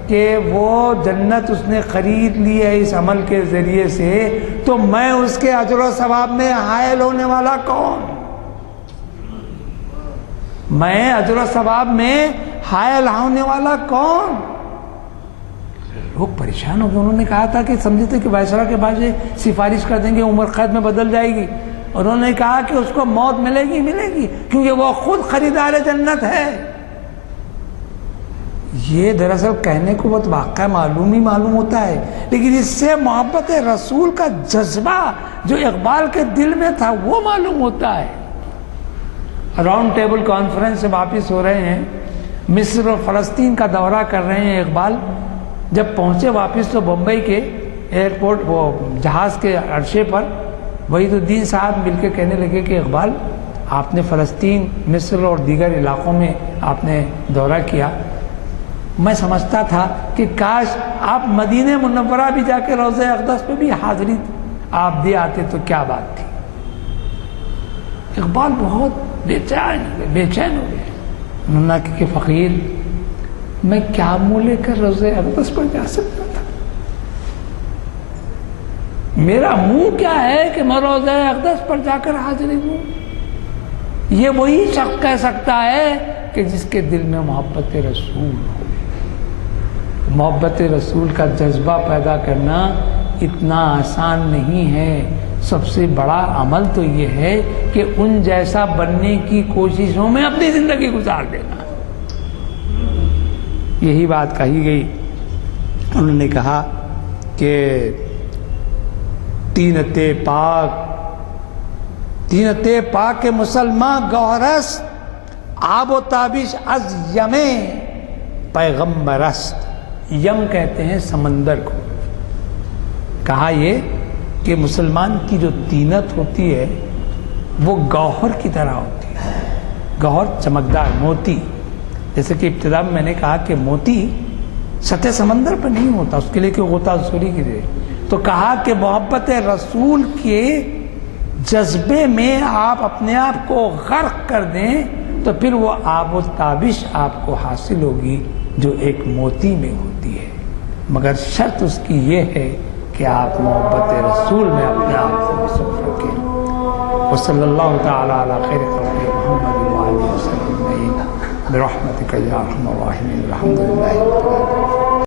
کہ وہ جنت اس نے خرید لی ہے اس عمل کے ذریعے سے, تو میں اس کے اجر و ثواب میں حائل ہونے والا کون؟ میں اجر و ثواب میں حائل ہونے والا کون؟ لوگ پریشان ہو گئے. انہوں نے کہا تھا کہ سمجھے تھے کہ وائسرا کے بعد سفارش کر دیں گے عمر قید میں بدل جائے گی. انہوں نے کہا کہ اس کو موت ملے گی کیونکہ وہ خود خریدار جنت ہے. یہ دراصل کہنے کو بہت واقعہ معلوم ہوتا ہے, لیکن اس سے محبت رسول کا جذبہ جو اقبال کے دل میں تھا وہ معلوم ہوتا ہے. راؤنڈ ٹیبل کانفرنس سے واپس ہو رہے ہیں, مصر اور فلسطین کا دورہ کر رہے ہیں اقبال. جب پہنچے واپس تو بمبئی کے ایئرپورٹ وہ جہاز کے عرصے پر وحید الدین صاحب مل کے کہنے لگے کہ اقبال آپ نے فلسطین، مصر اور دیگر علاقوں میں آپ نے دورہ کیا، میں سمجھتا تھا کہ کاش آپ مدینہ منورہ بھی جا کے روضہ اقدس پہ بھی حاضری آپ دے آتے تو کیا بات تھی۔ اقبال بہت بے چین ہو گئے۔ انہوں نے کہا کہ فقیر میں کیا منہ لے کر روضہ اقدس پر جا سکتا تھا، میرا منہ کیا ہے کہ میں روضہ اقدس پر جا کر حاضری دوں؟ یہ وہی شخص کہہ سکتا ہے کہ جس کے دل میں محبت رسول ہو۔ محبت رسول کا جذبہ پیدا کرنا اتنا آسان نہیں ہے۔ سب سے بڑا عمل تو یہ ہے کہ ان جیسا بننے کی کوششوں میں اپنی زندگی گزار دینا۔ یہی بات کہی گئی۔ انہوں نے کہا کہ طینت پاک مسلمان گوہرست، آب و تابش از یم پیغمبرست۔ یم کہتے ہیں سمندر کو۔ کہا یہ کہ مسلمان کی جو طینت ہوتی ہے وہ گوہر کی طرح ہوتی ہے۔ گوہر چمکدار موتی، جیسے کہ ابتدا میں نے کہا کہ موتی سطح سمندر پر نہیں ہوتا، اس کے لیے کہ غوطہ زوری کی دے۔ تو کہا کہ محبت رسول کے جذبے میں آپ اپنے آپ کو غرق کر دیں تو پھر وہ آب و تابش آپ کو حاصل ہوگی جو ایک موتی میں ہوتی ہے، مگر شرط اس کی یہ ہے کہ آپ محبت رسول میں اپنے آپ کو مصروف رکھیں۔ وصلی اللہ تعالی علی خیر خلق محمد وآلہ وسلم برحمتک یا ارحم الراحمین، الحمد للہ رب العالمین۔